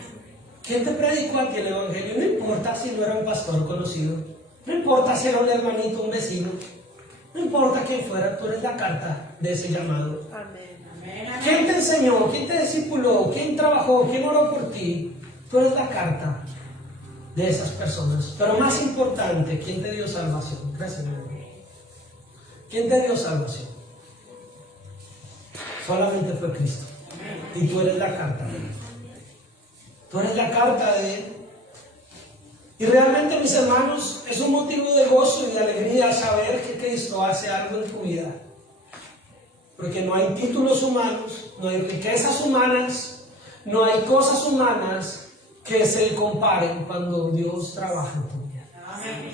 ¿Quién te predicó a ti el evangelio? No importa si no era un pastor conocido, no importa si era un hermanito, un vecino, no importa quién fuera, tú eres la carta de ese llamado. Amén. Amén. ¿Quién te enseñó? ¿Quién te discipuló? ¿Quién trabajó? ¿Quién oró por ti? Tú eres la carta de esas personas. Pero más importante, ¿quién te dio salvación? Gracias, mi amor. ¿Quién te dio salvación? Solamente fue Cristo. Y tú eres la carta de Él. Tú eres la carta de Él. Y realmente, mis hermanos, es un motivo de gozo y de alegría saber que Cristo hace algo en tu vida. Porque no hay títulos humanos, no hay riquezas humanas, no hay cosas humanas que se comparen cuando Dios trabaja en tu vida. Amén.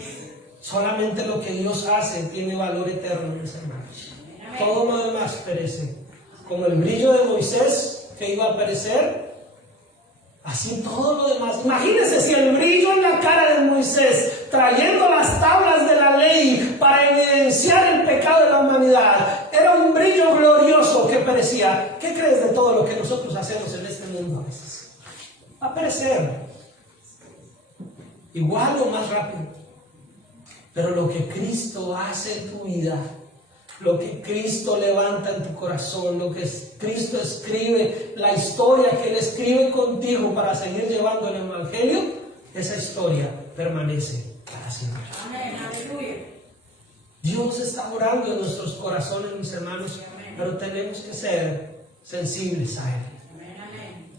Solamente lo que Dios hace tiene valor eterno, mis hermanos. Todo lo demás perece. Como el brillo de Moisés que iba a perecer, así todo lo demás. Imagínense si el brillo en la cara de Moisés, trayendo las tablas de la ley para evidenciar el pecado de la humanidad, era un brillo glorioso que perecía. ¿Qué crees de todo lo que nosotros hacemos en este mundo a veces? Va a perecer, igual o más rápido. Pero lo que Cristo hace en tu vida, lo que Cristo levanta en tu corazón, lo que Cristo escribe, la historia que Él escribe contigo para seguir llevando el evangelio, esa historia permanece para siempre. Amén. Aleluya. Dios está orando en nuestros corazones, mis hermanos, pero tenemos que ser sensibles a Él. Amén. Amén.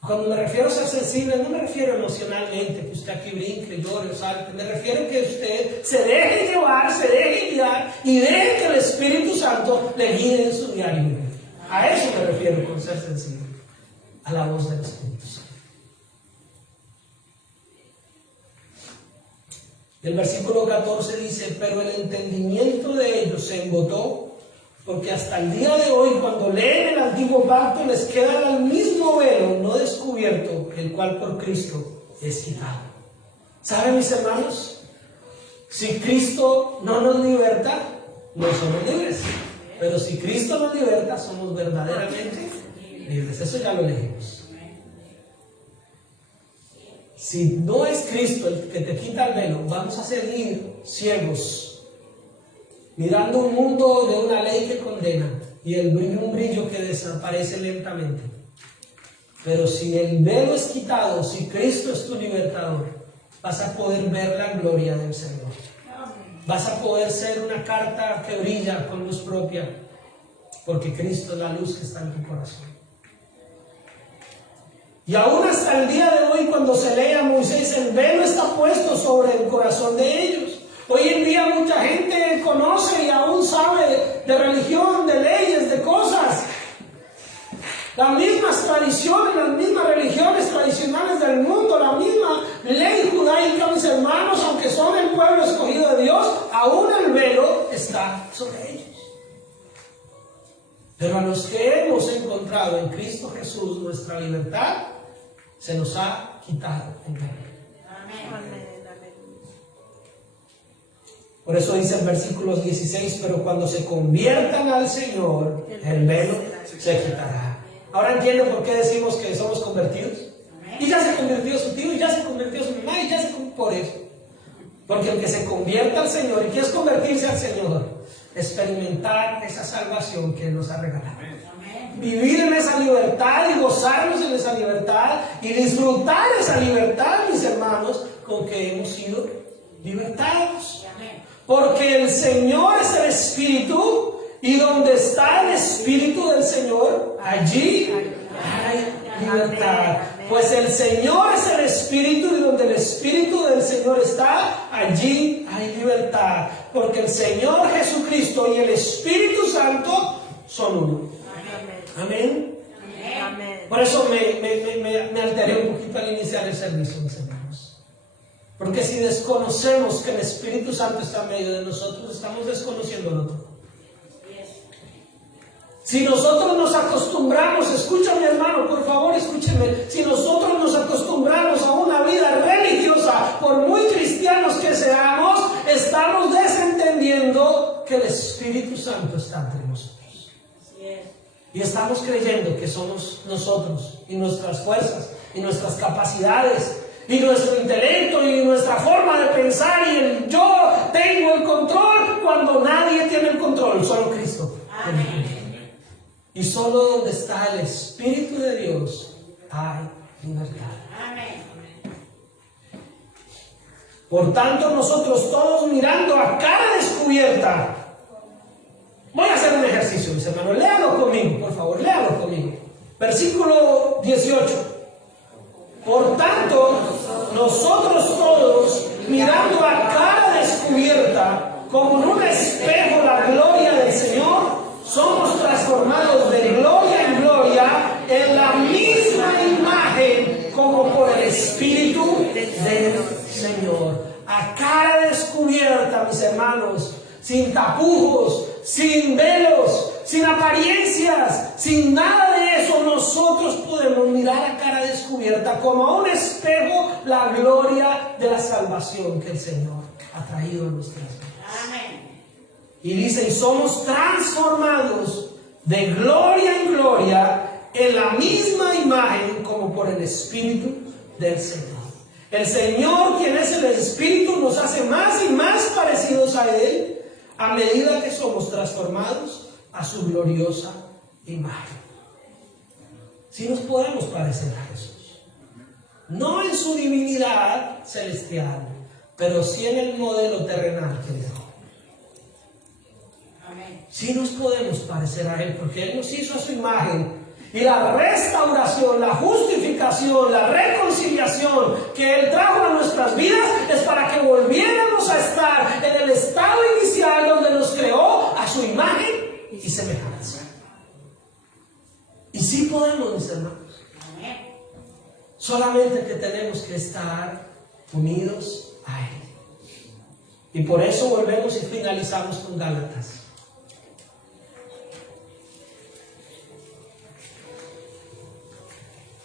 Cuando me refiero a ser sensible, no me refiero emocionalmente, que usted aquí brinque, llore o salte. Me refiero que usted se deje llevar, se deje guiar y deje que el Espíritu Santo le guíe en su diario vivir. A eso me refiero con ser sensible, a la voz del Espíritu Santo. El versículo 14 dice: pero el entendimiento de ellos se embotó, porque hasta el día de hoy, cuando leen el antiguo pacto, les queda el mismo velo no descubierto, el cual por Cristo es quitado. ¿Saben, mis hermanos? Si Cristo no nos liberta, no somos libres. Pero si Cristo nos liberta, somos verdaderamente libres. Eso ya lo leímos. Si no es Cristo el que te quita el velo, vamos a seguir ciegos, mirando un mundo de una ley que condena y un brillo que desaparece lentamente. Pero si el velo es quitado, si Cristo es tu libertador, vas a poder ver la gloria del Señor. Vas a poder ser una carta que brilla con luz propia, porque Cristo es la luz que está en tu corazón. Y aún hasta el día de hoy, cuando se lee a Moisés, el velo está puesto sobre el corazón de ellos. Hoy en día mucha gente conoce y aún sabe de religión, de leyes, de cosas. Las mismas tradiciones, las mismas religiones tradicionales del mundo, la misma ley judaica, mis hermanos, aunque son el pueblo escogido de Dios, aún el velo está sobre ellos. Pero a los que hemos encontrado en Cristo Jesús nuestra libertad, se nos ha quitado el velo. Amén. Por eso dice en versículos 16: pero cuando se conviertan al Señor, el velo se quitará. Ahora entienden por qué decimos que somos convertidos. Y ya se convirtió su tío, y ya se convirtió su mamá, y ya se convirtió por eso. Porque el que se convierta al Señor, ¿y qué es convertirse al Señor? Experimentar esa salvación que Él nos ha regalado. Vivir en esa libertad y gozarnos en esa libertad y disfrutar esa libertad, mis hermanos, con que hemos sido libertados. Porque el Señor es el Espíritu, y donde está el Espíritu del Señor, allí hay libertad. Pues el Señor es el Espíritu, y donde el Espíritu del Señor está, allí hay libertad. Porque el Señor Jesucristo y el Espíritu Santo son uno. Amén. Amén. Por eso me alteré un poquito al iniciar el servicio, mis hermanos. Porque si desconocemos que el Espíritu Santo está en medio de nosotros, estamos desconociéndolo todo. Si nosotros nos acostumbramos, escúchame hermano, por favor escúcheme, si nosotros nos acostumbramos a una vida religiosa, por muy cristianos que seamos, estamos desentendiendo que el Espíritu Santo está entre nosotros. Y estamos creyendo que somos nosotros y nuestras fuerzas y nuestras capacidades y nuestro intelecto y nuestra forma de pensar y el yo tengo el control, cuando nadie tiene el control, solo Cristo. Amén. Y solo donde está el Espíritu de Dios hay libertad. Amén. Por tanto, nosotros todos mirando a cara descubierta. Voy a hacer un ejercicio, mis hermanos. Léalo conmigo, por favor, léalo conmigo. Versículo 18. Por tanto, nosotros todos mirando a cara descubierta, como en un espejo la gloria del Señor, somos transformados de gloria en gloria en la misma imagen como por el Espíritu del Señor. A cara descubierta, mis hermanos, sin tapujos, sin velos, sin apariencias, sin nada de eso, nosotros podemos mirar a cara descubierta como a un espejo la gloria de la salvación que el Señor ha traído a nuestras vidas. Amén. Y dice, y somos transformados de gloria en gloria en la misma imagen como por el Espíritu del Señor. El Señor, quien es el Espíritu, nos hace más y más parecidos a Él a medida que somos transformados a su gloriosa imagen. Si nos podemos parecer a Jesús, no en su divinidad celestial, pero sí en el modelo terrenal que dejó. Sí nos podemos parecer a Él, porque Él nos hizo a su imagen. Y la restauración, la justificación, la reconciliación que Él trajo a nuestras vidas es para que volviéramos a estar en el estado inicial donde nos creó a su imagen y semejanza. Y sí podemos, mis hermanos. Solamente que tenemos que estar unidos a Él. Y por eso volvemos y finalizamos con Gálatas.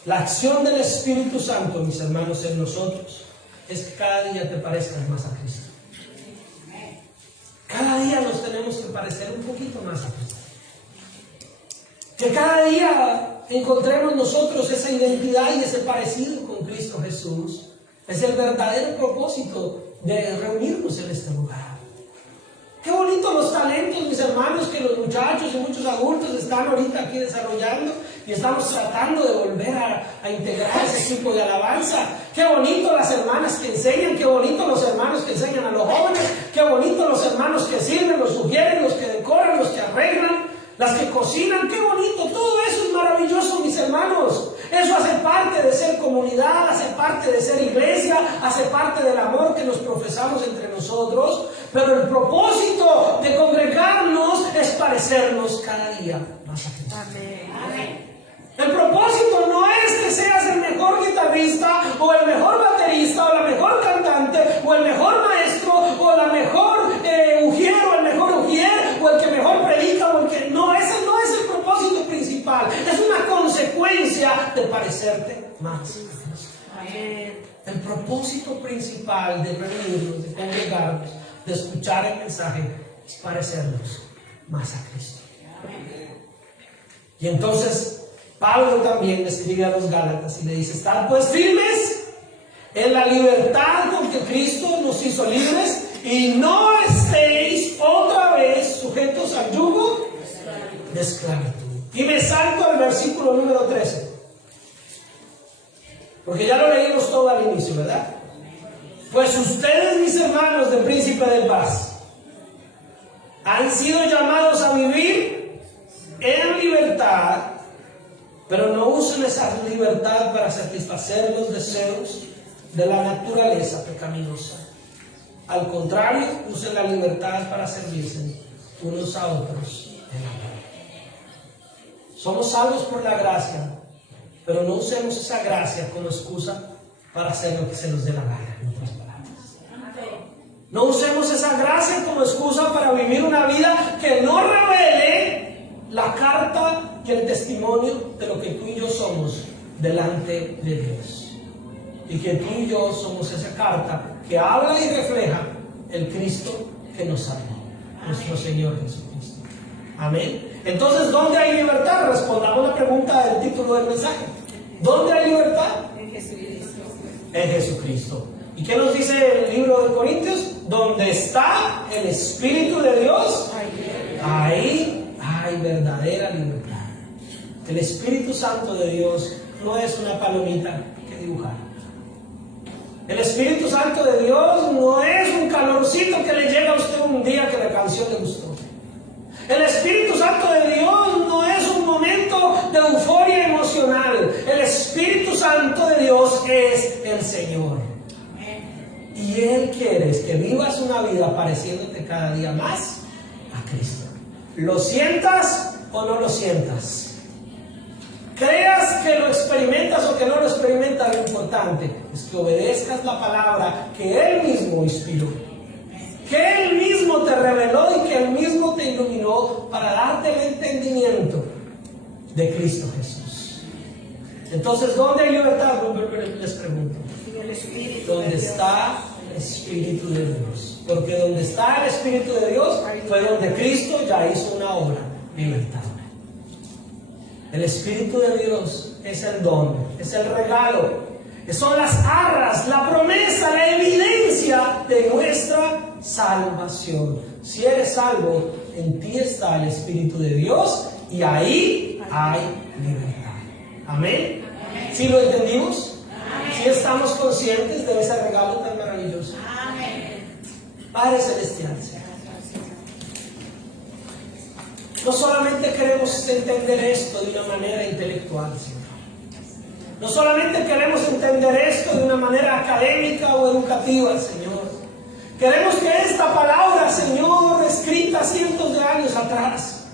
La acción del Espíritu Santo, mis hermanos, en nosotros es que cada día te parezcas más a Cristo. Cada día nos tenemos que parecer un poquito más a Cristo. Que cada día encontremos nosotros esa identidad y ese parecido con Cristo Jesús. Es el verdadero propósito de reunirnos en este lugar. Qué bonitos los talentos, mis hermanos, que los muchachos y muchos adultos están ahorita aquí desarrollando y estamos tratando de volver a integrar ese tipo de alabanza. Qué bonito las hermanas que enseñan, qué bonito los hermanos que enseñan a los jóvenes, qué bonito los hermanos que sirven, los sugieren, los que decoran, los que arreglan, las que cocinan, qué bonito, todo eso es maravilloso, mis hermanos. Eso hace parte de ser comunidad, hace parte de ser iglesia, hace parte del amor que nos profesamos entre nosotros. Pero el propósito de congregarnos es parecernos cada día más a Cristo. Amén. El propósito no es que seas el mejor guitarrista o el mejor baterista o la mejor cantante o el mejor maestro o la mejor ujier o el mejor ujier o el que mejor predica o el que... No, ese no es el propósito principal. Es una consecuencia de parecerte más a Cristo. Amén. El propósito principal de reunirnos, de congregarnos, de escuchar el mensaje es parecernos más a Cristo. Y entonces Pablo también escribe a los Gálatas y le dice: estad pues firmes en la libertad con que Cristo nos hizo libres y no estéis otra vez sujetos al yugo de esclavitud. Y me salto al versículo número 13, porque ya lo leímos todo al inicio, ¿verdad? Pues ustedes, mis hermanos del Príncipe de Paz, han sido llamados a vivir en libertad, pero no usen esa libertad para satisfacer los deseos de la naturaleza pecaminosa. Al contrario, usen la libertad para servirse unos a otros en amor. Somos salvos por la gracia, pero no usemos esa gracia como excusa para hacer lo que se nos dé la gana, en otras palabras. No usemos esa gracia como excusa para vivir una vida que no revele la carta y el testimonio de lo que tú y yo somos delante de Dios. Y que tú y yo somos esa carta que habla y refleja el Cristo que nos salvó, nuestro Señor Jesucristo. Amén. Entonces, ¿dónde hay libertad? Respondamos la pregunta del título del mensaje. ¿Dónde hay libertad? En Jesucristo. En Jesucristo. ¿Y qué nos dice el libro de Corintios? Donde está el Espíritu de Dios, ahí hay verdadera libertad. El Espíritu Santo de Dios no es una palomita que dibujar. El Espíritu Santo de Dios no es un calorcito que le llega a usted un día que la canción le gustó. El Espíritu Santo de Dios no es un momento de euforia emocional. El Espíritu Santo de Dios es el Señor. Y Él quiere que vivas una vida pareciéndote cada día más a Cristo. ¿Lo sientas o no lo sientas? Creas que lo experimentas o que no lo experimentas, lo importante es que obedezcas la palabra que Él mismo inspiró, que Él mismo te reveló y que Él mismo te iluminó para darte el entendimiento de Cristo Jesús. Entonces, ¿dónde hay libertad? Les pregunto. En el Espíritu. ¿Dónde está el Espíritu de Dios? Porque donde está el Espíritu de Dios fue donde Cristo ya hizo una obra libertadora. El Espíritu de Dios es el don, es el regalo, son las arras, la promesa, la evidencia de nuestra salvación. Si eres salvo, en ti está el Espíritu de Dios y ahí hay libertad. Amén. ¿Sí lo entendimos? ¿Sí estamos conscientes de ese regalo tan maravilloso? Padre Celestial, Señor, no solamente queremos entender esto de una manera intelectual, Señor. No solamente queremos entender esto de una manera académica o educativa, Señor. Queremos que esta palabra, Señor, escrita cientos de años atrás,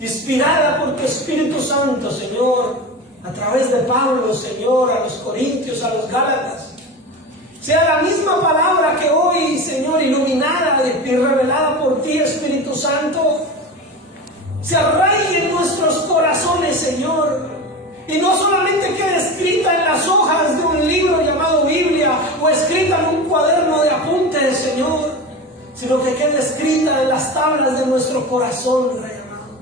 inspirada por tu Espíritu Santo, Señor, a través de Pablo, Señor, a los Corintios, a los Gálatas, sea la misma palabra que hoy, Señor, iluminada y revelada por ti, Espíritu Santo, se arraigue en nuestros corazones, Señor, y no solamente quede escrita en las hojas de un libro llamado Biblia o escrita en un cuaderno de apuntes, Señor, sino que quede escrita en las tablas de nuestro corazón, Rey amado.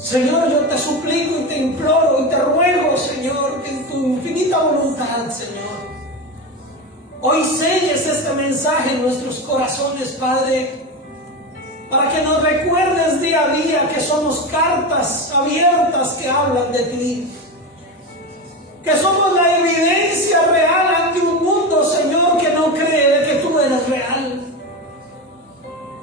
Señor, yo te suplico y te imploro y te ruego, Señor, que en tu infinita voluntad, Señor, hoy selles este mensaje en nuestros corazones, Padre, para que nos recuerdes día a día que somos cartas abiertas que hablan de ti, que somos la evidencia real ante un mundo, Señor, que no cree de que tú eres real,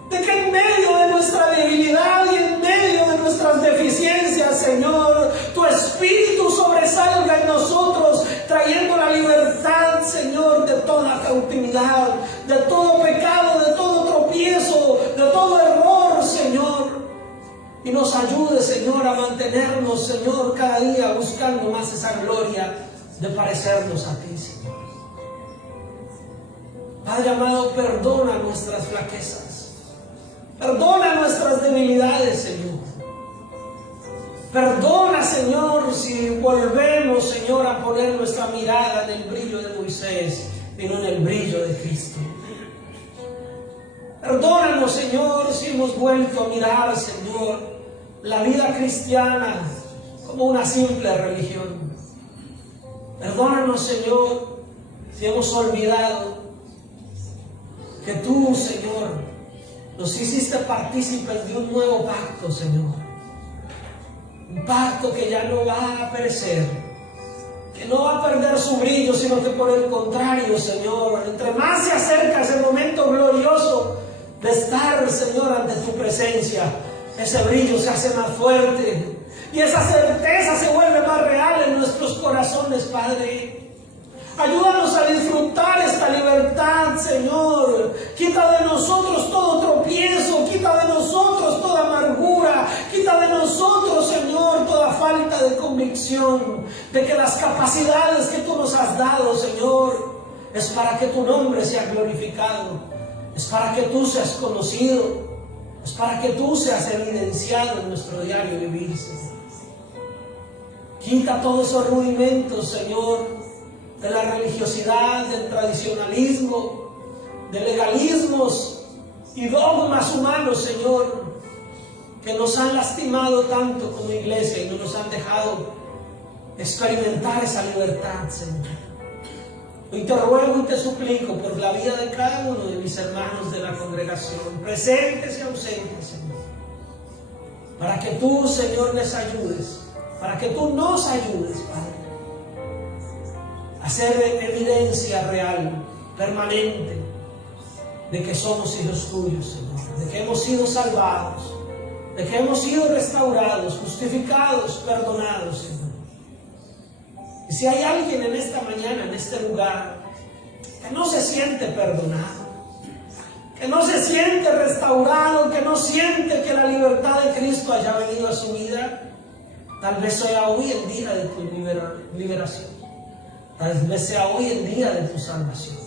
de que en medio de nuestra debilidad y en medio de nuestras deficiencias, Señor, tu Espíritu sobresalga en nosotros, trayendo la libertad, Señor, de toda cautividad, de todo pecado, de todo tropiezo, de todo error, Señor. Y nos ayude, Señor, a mantenernos, Señor, cada día buscando más esa gloria de parecernos a ti, Señor. Padre amado, perdona nuestras flaquezas, perdona nuestras debilidades, Señor. Perdona, Señor, si volvemos, Señor, a poner nuestra mirada en el brillo de Moisés y no en el brillo de Cristo. Perdónanos, Señor, si hemos vuelto a mirar, Señor, la vida cristiana como una simple religión. Perdónanos, Señor, si hemos olvidado que tú, Señor, nos hiciste partícipes de un nuevo pacto, Señor. Un pacto que ya no va a perecer, que no va a perder su brillo, sino que por el contrario, Señor, entre más se acerca ese momento glorioso de estar, Señor, ante tu presencia, ese brillo se hace más fuerte y esa certeza se vuelve más real en nuestros corazones, Padre. Ayúdanos a disfrutar esta libertad, Señor. Quita de nosotros todo tropiezo, quita de nosotros toda amargura, quita de nosotros, Señor, toda falta de convicción de que las capacidades que tú nos has dado, Señor, Es para que tu nombre sea glorificado. Es para que tú seas conocido. Es para que tú seas evidenciado en nuestro diario vivir, Señor. Quita todos esos rudimentos, Señor, de la religiosidad, del tradicionalismo, de legalismos y dogmas humanos, Señor, que nos han lastimado tanto como iglesia y no nos han dejado experimentar esa libertad, Señor. Hoy te ruego y te suplico por la vida de cada uno de mis hermanos de la congregación, presentes y ausentes, Señor, para que tú, Señor, les ayudes, para que tú nos ayudes, Padre, a hacer evidencia real, permanente, de que somos hijos tuyos, Señor, de que hemos sido salvados, de que hemos sido restaurados, justificados, perdonados, Señor. Y si hay alguien en esta mañana, en este lugar, que no se siente perdonado, que no se siente restaurado, que no siente que la libertad de Cristo haya venido a su vida, tal vez sea hoy el día de tu liberación. Tal vez sea hoy el día de tu salvación.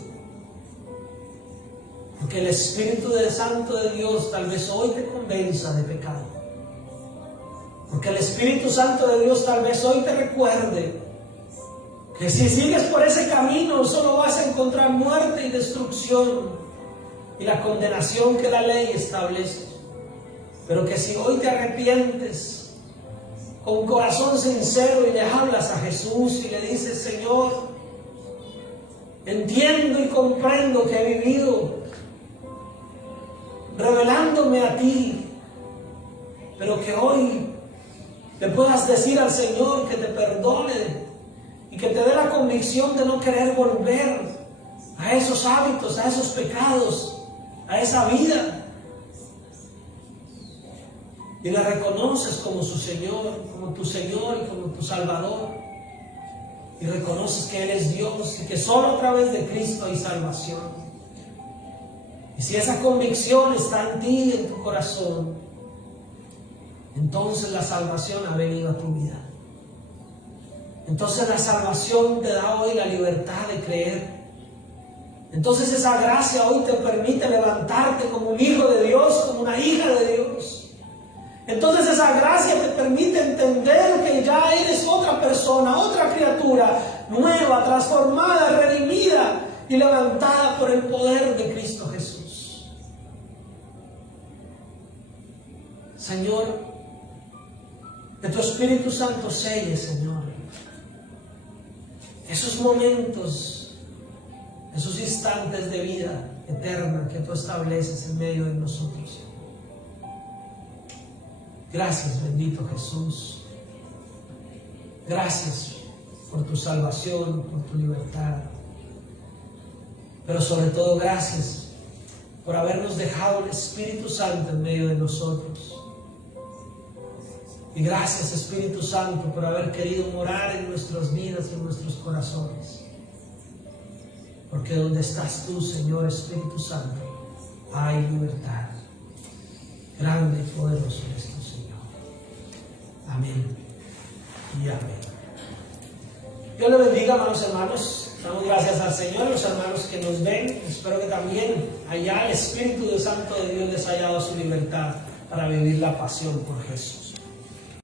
Porque el Espíritu Santo de Dios tal vez hoy te convenza de pecado. Porque el Espíritu Santo de Dios tal vez hoy te recuerde que si sigues por ese camino solo vas a encontrar muerte y destrucción y la condenación que la ley establece. Pero que si hoy te arrepientes con corazón sincero y le hablas a Jesús y le dices: Señor, entiendo y comprendo que he vivido revelándome a ti, pero que hoy le puedas decir al Señor que te perdone y que te dé la convicción de no querer volver a esos hábitos, a esos pecados, a esa vida. Y le reconoces como su Señor, como tu Señor y como tu Salvador. Y reconoces que Él es Dios y que solo a través de Cristo hay salvación. Y si esa convicción está en ti y en tu corazón, entonces la salvación ha venido a tu vida. Entonces la salvación te da hoy la libertad de creer. Entonces esa gracia hoy te permite levantarte como un hijo de Dios, como una hija de Dios. Entonces esa gracia te permite entender que ya eres otra persona, otra criatura, nueva, transformada, redimida y levantada por el poder de Cristo Jesús. Señor, que tu Espíritu Santo selle, Señor, esos momentos, esos instantes de vida eterna que tú estableces en medio de nosotros. Gracias, bendito Jesús. Gracias por tu salvación, por tu libertad. Pero sobre todo, gracias por habernos dejado el Espíritu Santo en medio de nosotros. Y gracias, Espíritu Santo, por haber querido morar en nuestras vidas y en nuestros corazones. Porque donde estás tú, Señor Espíritu Santo, hay libertad. Grande y poderoso eres tú, Señor. Amén y amén. Dios le bendiga, amados hermanos. Damos gracias al Señor, los hermanos que nos ven. Espero que también allá el Espíritu Santo de Dios les haya dado su libertad para vivir la pasión por Jesús.